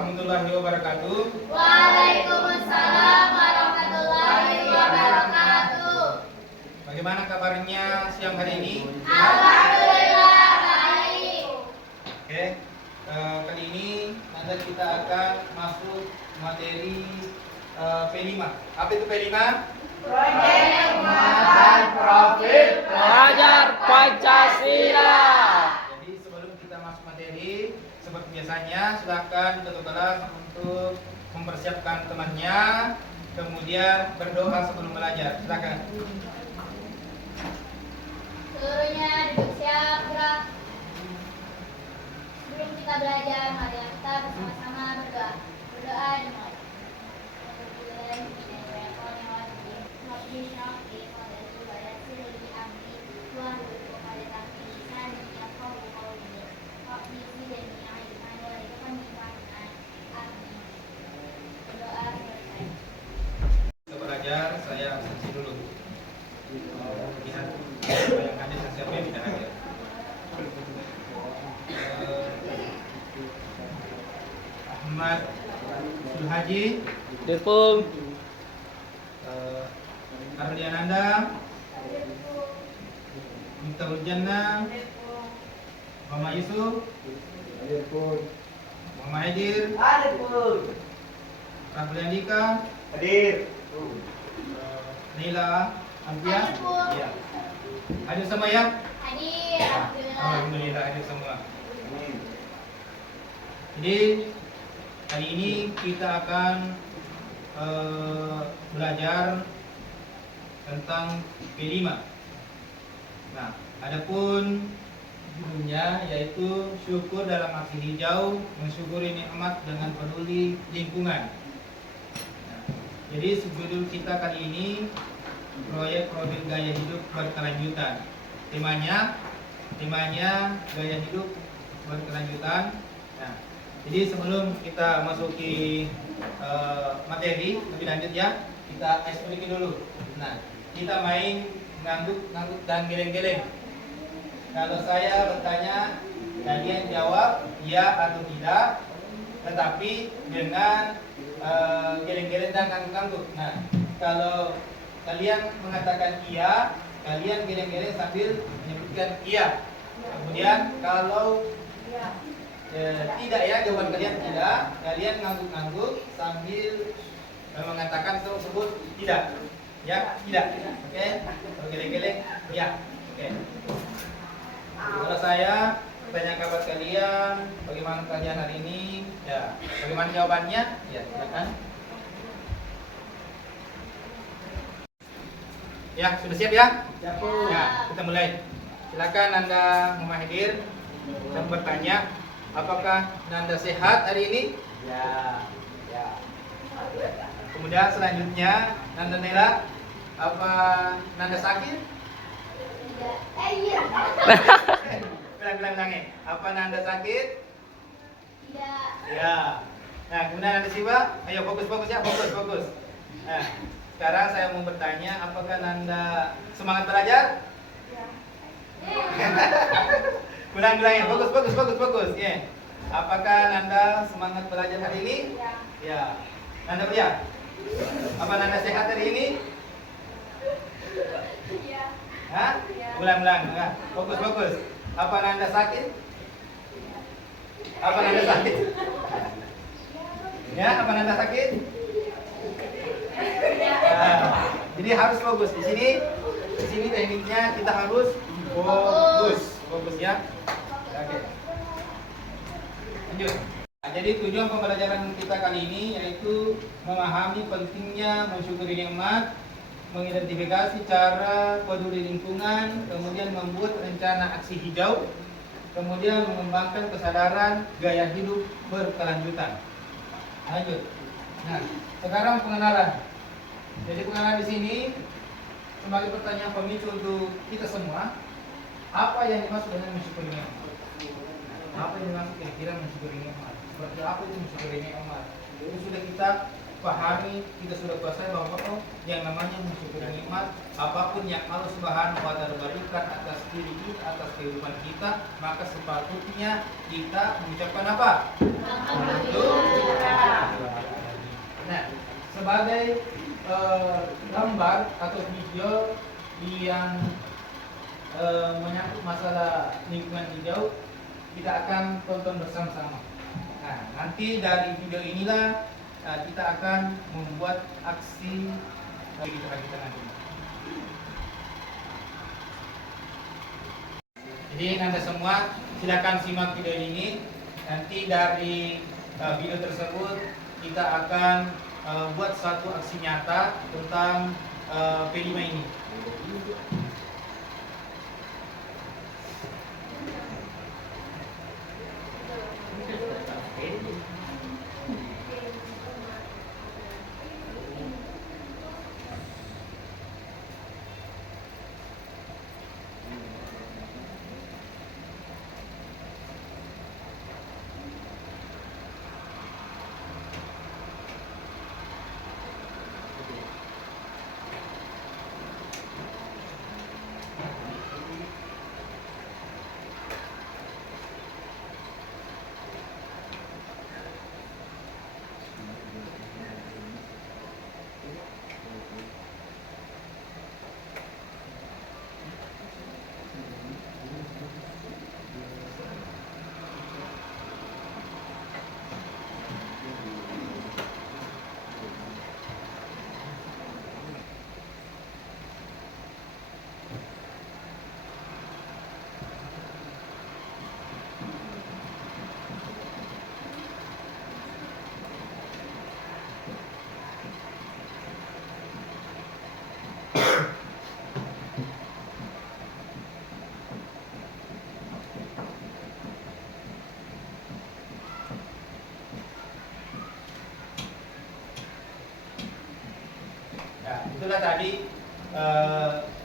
warahmatullahi wabarakatuh. Waalaikumsalam warahmatullahi wabarakatuh. Bagaimana kabarnya siang hari ini? Alhamdulillah baik. Oke, kali ini nanti kita akan masuk materi P5. Apa itu P5? Proyek Muatan Profil Belajar Pancasila. Jadi sebelum kita masuk materi, seperti biasanya silakan tutup kelas untuk mempersiapkan temannya, kemudian berdoa sebelum belajar. Silakan. Seluruhnya duduk siap, gerak. Sebelum kita belajar, mari kita bersama-sama berdoa. Berdoa dimulai. Kita belajar, saya absensi dulu. Lihat yang hadir dan siapa yang tidak hadir. Ahmad Sulhaji, Dirpung. Ardiananda, Miftahul Jannah, Muhammad Yusuf, Muhammad Haidir, Rahul Andika, Nila Ampia. Iya. Hadir semua ya? Hadir, alhamdulillah. Alhamdulillah hadir semua. Jadi hari ini kita akan belajar tentang P5. Nah, adapun judulnya yaitu syukur dalam aksi hijau, mensyukuri nikmat dengan peduli lingkungan. Nah, jadi judul kita kali ini proyek profil gaya hidup berkelanjutan. Temanya gaya hidup berkelanjutan. Nah, jadi sebelum kita masuki materi lebih lanjut ya, kita explore dulu. Nah, kita main ngangguk dan geleng-geleng. Kalau saya bertanya, kalian jawab ya atau tidak, tetapi dengan geleng-geleng dan ngangguk-ngangguk. Nah, kalau kalian mengatakan iya, kalian geleng-geleng sambil menyebutkan iya. Kemudian kalau tidak ya, jawaban kalian tidak, kalian ngangguk-ngangguk sambil mengatakan tersebut tidak. Ya, tidak. Oke. Kalau geleng-geleng ya. Oke. Kalau saya tanya kabar kalian, bagaimana kalian hari ini? Ya, bagaimana jawabannya? Ya, silakan. Ya, sudah siap ya? Ya. Ya, kita mulai. Silakan Anda Muhammad Haidir dan bertanya, apakah Nanda sehat hari ini? Ya. Kemudian selanjutnya Nanda Nela, apa Nanda sakit? Tidak. Iya. Bilang-bilangnya, apa Nanda sakit? Tidak. Ya. Nah, kemudian Nanda Siva, ayo fokus ya, fokus. Nah, sekarang saya mau bertanya, apakah Nanda semangat belajar? Bilang-bilangnya, fokus. Ya. Apakah Nanda semangat belajar hari ini? Ya. Nanda belajar? Apa Nanda sehat hari ini? Iya. Hah? Ulang. Nah, fokus. Apa Nanda sakit? Apa Nanda sakit? Ya, apa Nanda sakit? Nah, jadi harus fokus di sini. Di sini tekniknya kita harus fokus ya. Oke. Lanjut. Nah, jadi tujuan pembelajaran kita kali ini yaitu memahami pentingnya mensyukuri nikmat, mengidentifikasi cara peduli lingkungan, kemudian membuat rencana aksi hijau, kemudian mengembangkan kesadaran gaya hidup berkelanjutan. Lanjut. Nah, sekarang pengenalan. Jadi pengenalan di sini sebagai pertanyaan pemicu untuk kita semua, apa yang dimaksud dengan mensyukuri nikmat? Apa yang dimaksud kira-kira mensyukuri nikmat? Seperti apa itu mensyukuri nikmat? Itu sudah kita pahami, kita sudah kuasai bahwa yang namanya mensyukuri nikmat, apapun yang Allah Subhanahu wa Ta'ala berikan atas diri kita, atas kehidupan kita, maka sepatutnya kita mengucapkan apa? Alhamdulillah. gambar atau video yang menyangkut masalah lingkungan hijau, kita akan tonton bersama-sama. Nah, nanti dari video inilah kita akan membuat aksi bagi kita nanti. Jadi Anda semua silakan simak video ini. Nanti dari video tersebut kita akan buat satu aksi nyata tentang P5 ini. Itulah tadi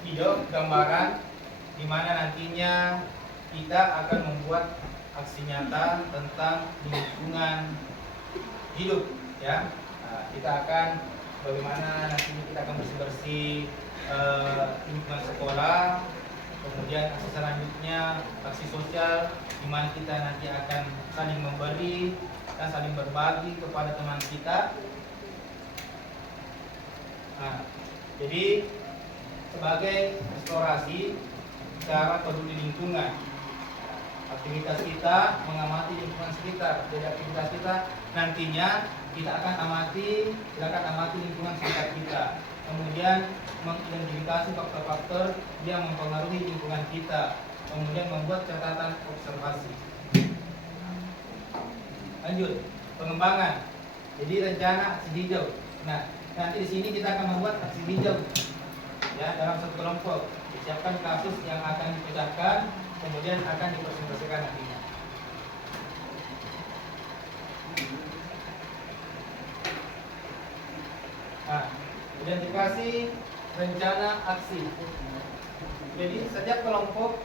video gambaran di mana nantinya kita akan membuat aksi nyata tentang lingkungan hidup, ya. Kita akan bagaimana nantinya kita akan bersih-bersih lingkungan sekolah, kemudian aksi selanjutnya aksi sosial di mana kita nanti akan saling memberi dan saling berbagi kepada teman kita. Nah, jadi sebagai eksplorasi cara peduli lingkungan, aktivitas kita mengamati lingkungan sekitar. Jadi aktivitas kita nantinya silakan amati lingkungan sekitar kita. Kemudian mengidentifikasi faktor-faktor yang mempengaruhi lingkungan kita. Kemudian membuat catatan observasi. Lanjut, pengembangan. Jadi rencana aksi hijau. Nah, nanti di sini kita akan membuat aksi hijau, ya, dalam satu kelompok. Disiapkan kasus yang akan dipecahkan, kemudian akan dipresentasikan nantinya. Nah, identifikasi rencana aksi. Jadi setiap kelompok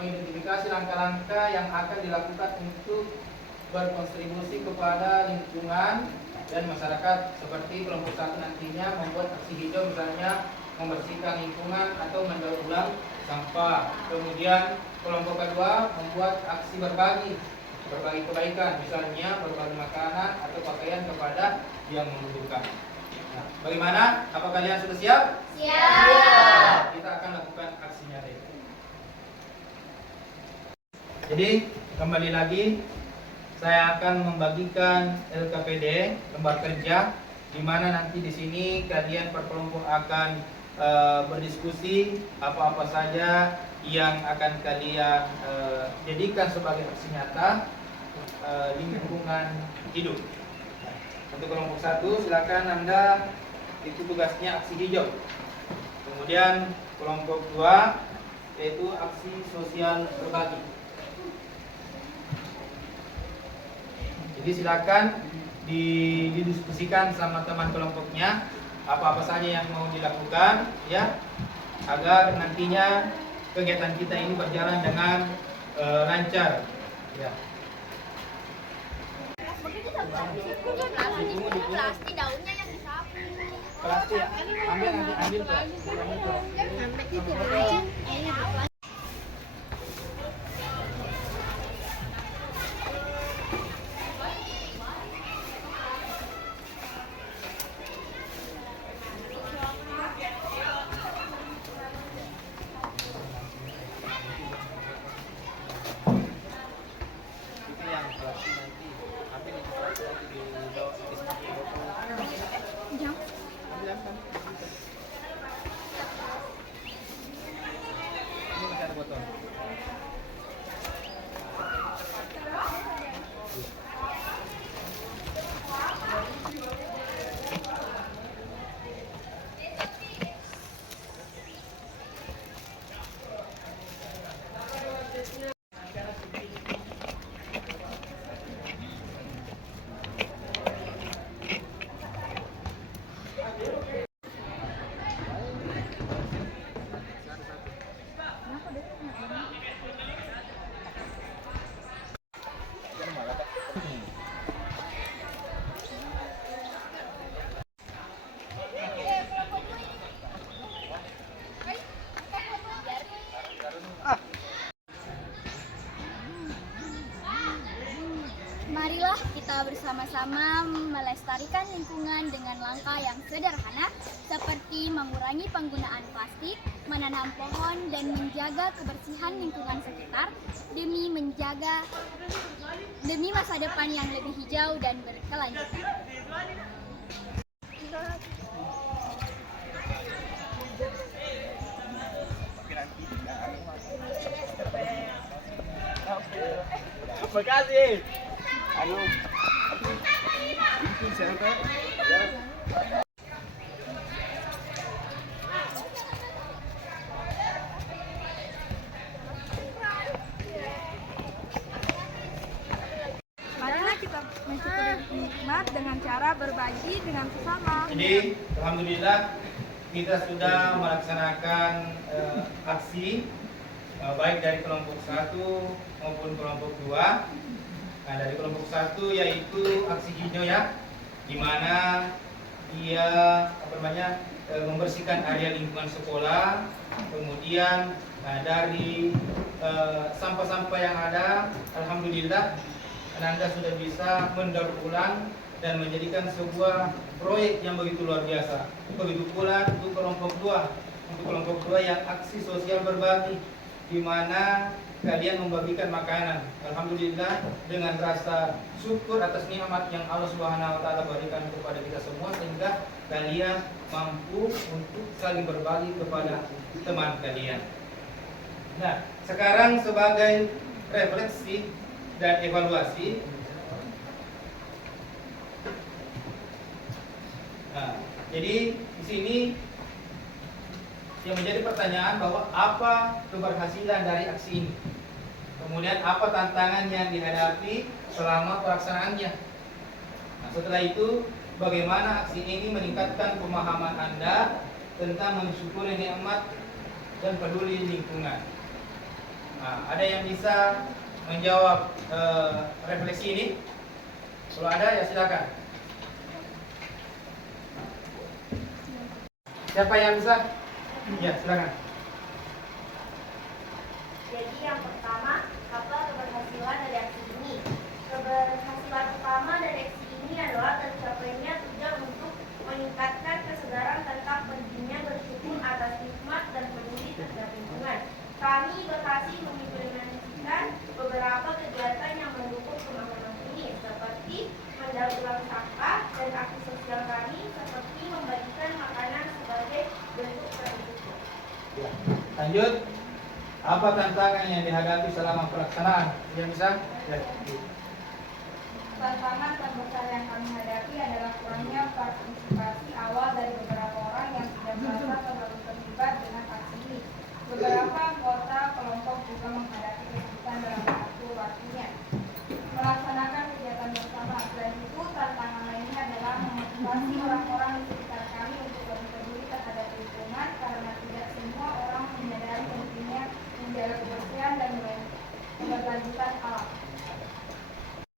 mengidentifikasi langkah-langkah yang akan dilakukan untuk berkontribusi kepada lingkungan dan masyarakat. Seperti kelompok 1 nantinya membuat aksi hijau, misalnya membersihkan lingkungan atau mendaur ulang sampah. Kemudian kelompok kedua membuat aksi berbagi kebaikan, misalnya berbagi makanan atau pakaian kepada yang membutuhkan. Nah, bagaimana? Apa kalian sudah siap? Siap. Kita akan lakukan aksinya deh. Jadi kembali lagi, saya akan membagikan LKPD, lembar kerja, di mana nanti di sini kalian per kelompok akan berdiskusi apa-apa saja yang akan kalian jadikan sebagai aksi nyata lingkungan hidup. Untuk kelompok 1 silakan Anda, itu tugasnya aksi hijau. Kemudian kelompok 2 yaitu aksi sosial berbagi. Jadi silakan didiskusikan sama teman kelompoknya apa-apa saja yang mau dilakukan, ya, agar nantinya kegiatan kita ini berjalan dengan lancar, ya. Plastik daunnya yang disapu. Plastik ya, ambil tuh. bersama-sama melestarikan lingkungan dengan langkah yang sederhana seperti mengurangi penggunaan plastik, menanam pohon, dan menjaga kebersihan lingkungan sekitar demi masa depan yang lebih hijau dan berkelanjutan. Terima kasih. Marilah kita mensyukuri nikmat dengan cara berbagi dengan sesama. Jadi, alhamdulillah kita sudah melaksanakan aksi baik dari kelompok 1 maupun kelompok 2. Nah, dari kelompok 1 yaitu aksi hijau ya, di mana dia membersihkan area lingkungan sekolah. Kemudian dari sampah-sampah yang ada, alhamdulillah Ananda sudah bisa mendaur ulang dan menjadikan sebuah proyek yang begitu luar biasa. Begitu pula untuk kelompok 2. Untuk kelompok 2 yang aksi sosial berbagi, di mana kalian membagikan makanan. Alhamdulillah dengan rasa syukur atas nikmat yang Allah Subhanahu wa taala berikan kepada kita semua, sehingga kalian mampu untuk saling berbagi kepada teman kalian. Nah, sekarang sebagai refleksi dan evaluasi, nah, jadi di sini yang menjadi pertanyaan bahwa apa keberhasilan dari aksi ini, kemudian apa tantangan yang dihadapi selama pelaksanaannya. Nah, setelah itu bagaimana aksi ini meningkatkan pemahaman Anda tentang mensyukuri nikmat dan peduli lingkungan. Nah, ada yang bisa menjawab refleksi ini? Kalau ada ya silakan. Siapa yang bisa? Ya, silakan. Jadi yang pertama, apa keberhasilan dari aksi ini? Keberhasilan utama dari aksi ini adalah tercapainya tujuan untuk meningkatkan kesadaran tentang pentingnya bersyukur atas nikmat dan peduli terhadap lingkungan. Kami berhasil mengimplementasikan beberapa kegiatan yang mendukung pemahaman ini, seperti mendaur ulang sampah, dan aksi sosial kami seperti membagikan makanan sebagai bentuk gratitude. Ya. Lanjut. Apa tantangan yang dihadapi selama pelaksanaan? Yang bisa? Ya. Tantangan terbesar yang kami hadapi adalah kurangnya partisipasi awal dari beberapa orang yang tidak merasa terlalu terlibat dengan aksi ini. Beberapa anggota kelompok juga menghadapi kesulitan dalam mengatur waktunya melaksanakan kegiatan bersama. Selain itu, tantangan lainnya adalah memotivasi orang-orang di sekitar kami untuk lebih peduli terhadap lingkungan, karena tidak semua orang menyadari pentingnya menjaga kebersihan dan keberlanjutan alam.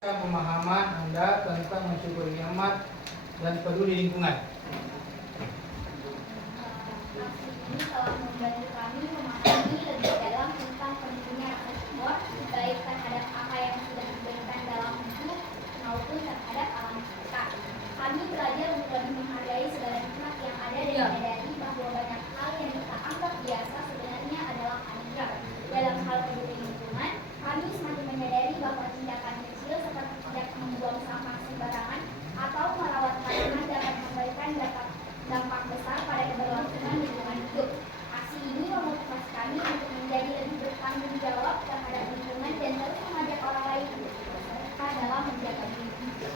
Pemahaman Anda tentang mensyukuri nikmat dan peduli lingkungan. Aksi ini telah membantu kami memahami lebih dalam tentang pentingnya rasa syukur, baik terhadap apa yang sudah diberikan dalam hidup maupun terhadap alam sekitar. Kami belajar untuk lebih menghargai segala nikmat yang ada dan menyadari bahwa banyak hal yang kita anggap biasa sebenarnya adalah anugerah. Dalam hal peduli lingkungan, kami semakin menyadari bahwa tindakan kecil seperti tidak membuang sampah sembarangan atau merawat tanaman dapat memberikan dampak besar pada keberlangsungan lingkungan hidup. Aksi ini memotivasi kami untuk menjadi lebih bertanggung jawab terhadap lingkungan dan terus mengajak orang lain untuk berserta dalam menjaga lingkungan.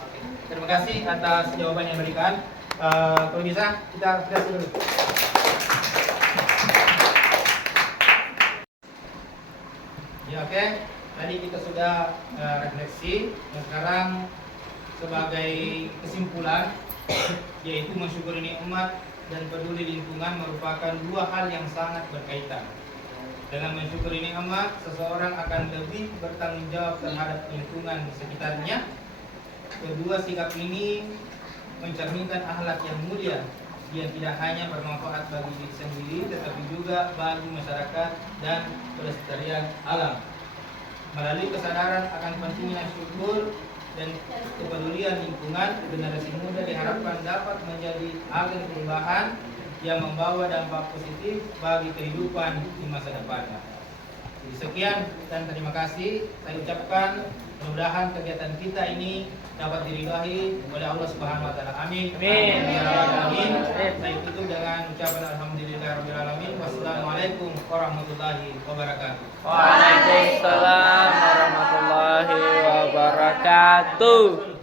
Terima kasih atas jawaban yang diberikan. Kalau bisa kita apresiasi dulu. Ya, oke. Tadi kita sudah refleksi. Dan sekarang sebagai kesimpulan, yaitu mensyukuri nikmat dan peduli lingkungan merupakan dua hal yang sangat berkaitan. Dengan mensyukuri nikmat, seseorang akan lebih bertanggung jawab terhadap lingkungan sekitarnya. Kedua sikap ini mencerminkan akhlak yang mulia yang tidak hanya bermanfaat bagi diri sendiri, tetapi juga bagi masyarakat dan pelestarian alam. Melalui kesadaran akan pentingnya syukur dan kepedulian lingkungan, generasi muda diharapkan dapat menjadi agen perubahan yang membawa dampak positif bagi kehidupan di masa depan. Jadi sekian dan terima kasih saya ucapkan. Mudah-mudahan kegiatan kita ini dapat diridhai oleh Allah Subhanahu wa taala. Amin. Amin. Ya rabbal alamin. Saya tutup dengan ucapan alhamdulillahirabbil alamin. Wassalamualaikum warahmatullahi wabarakatuh. Waalaikumsalam warahmatullahi wabarakatuh.